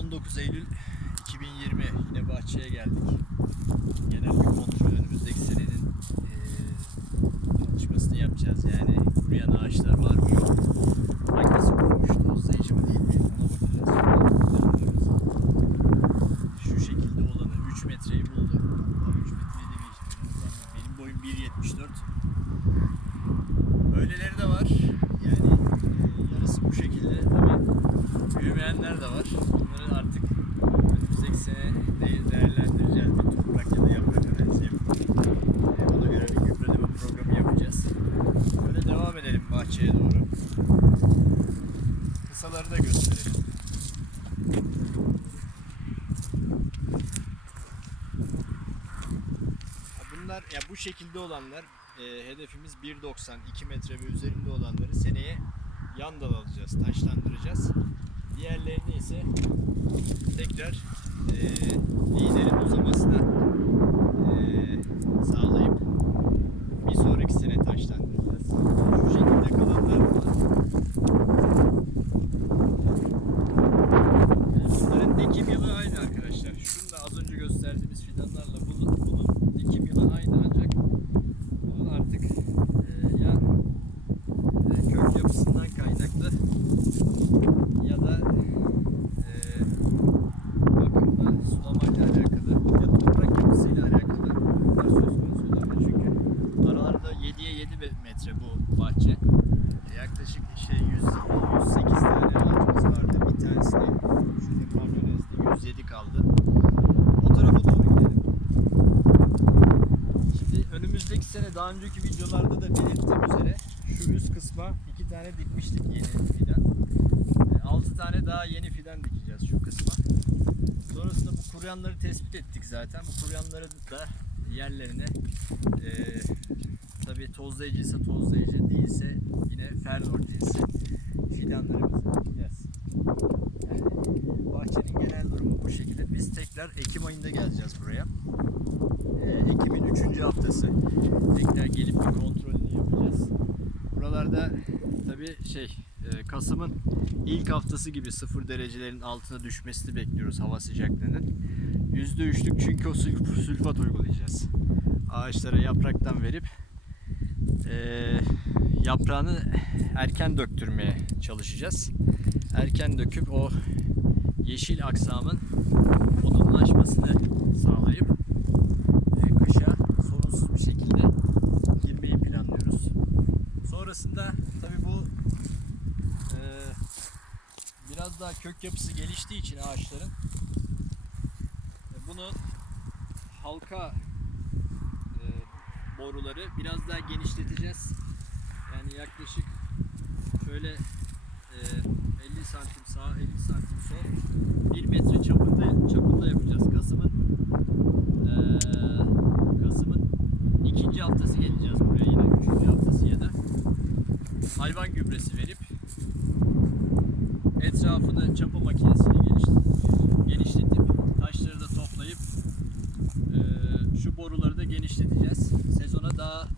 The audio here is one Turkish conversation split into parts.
19 Eylül 2020 yine bahçeye geldik. Genel bir kontrol önümüzdeki senenin çalışmasını yapacağız. Yani kuruyan ağaçlar var mı yok mu? Hangisi kurumuş, tozlayıcı mı değil mi? Ona bakacağız. Şu şekilde olanı 3 metreyi buldu. Daha 3 metreyi de geçti. Benim boyum 1.74. Böyleleri de var. Bu şekilde tabii. Büyümeyenler de var. Bunları artık önümüzdeki sene de- değerlendireceğiz. Bir toprak ya da yaprak analizi yapıp e, ona göre bir gübreleme programı yapacağız. Böyle devam edelim bahçeye doğru. Kısaları da gösterelim. Bunlar ya bu şekilde olanlar e, hedefimiz 1.90 2 metre ve üzerinde olanları seneye yan dal taşlandıracağız. Diğerlerini ise tekrar e, liderin uzamasına e, sağlayıp bir sonraki sene taşlandıracağız. Şu şekilde kalanlar var. Bunların dikim yılı aynı arkadaşlar. Şunu da az önce gösterdiğimiz fidanlarla bunun, bunun dikim yılı aynı ancak bunun artık e, ya e, kök yapısından kaynaklı ya da e, bakımla sulamayla alakalı ya toprak yapısıyla alakalı bunlar söz konusu olabilir. Çünkü aralarda 7'ye 7 metre bu bahçe. E, yaklaşık işte 100, 108 tane ağacımız vardı. Bir tanesini şurada kamyonezde 107 kaldı. O tarafa doğru gidelim. Şimdi önümüzdeki sene daha önceki videolarda da belirttiğim üzere şu üst kısma iki tane dikmiştik yeni fidan. 6 tane daha yeni fidan dikeceğiz şu kısma. Sonrasında bu kuruyanları tespit ettik zaten. Bu kuruyanları da yerlerine eee tabi tozlayıcıysa tozlayıcı değilse yine fernor değilse fidanlarımızı dikeceğiz. Yani bahçenin genel durumu bu şekilde. Biz tekrar Ekim ayında geleceğiz buraya. Eee, Ekim'in 3. haftası tekrar gelip bir kontrolünü yapacağız. Buralarda tabi şey e, Kasım'ın ilk haftası gibi 0 derecelerin altına düşmesini bekliyoruz hava sıcaklığının. %3'lük çünkü o sül- sülfat uygulayacağız. Ağaçlara yapraktan verip e, yaprağını erken döktürmeye çalışacağız. Erken döküp o yeşil aksamın odunlaşmasını sağlayıp e, kışa sorunsuz bir şekilde girmeyi planlıyoruz. Sonrasında tabi bu e, biraz daha kök yapısı geliştiği için ağaçların e, bunu halka e, boruları biraz daha genişleteceğiz. Yani yaklaşık şöyle e, 50 santim sağ 50 santim sol 1 metre çapında çapında yapacağız. Kasım'ın e, Kasım'ın ikinci haftası geleceğiz buraya yine üçüncü haftası ya da hayvan gübresi verip etrafını çapa makinesiyle geniş- genişletip taşları da toplayıp eee, şu boruları da genişleteceğiz. Sezona daha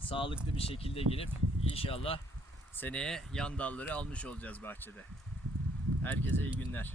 sağlıklı bir şekilde girip inşallah seneye yan dalları almış olacağız bahçede. Herkese iyi günler.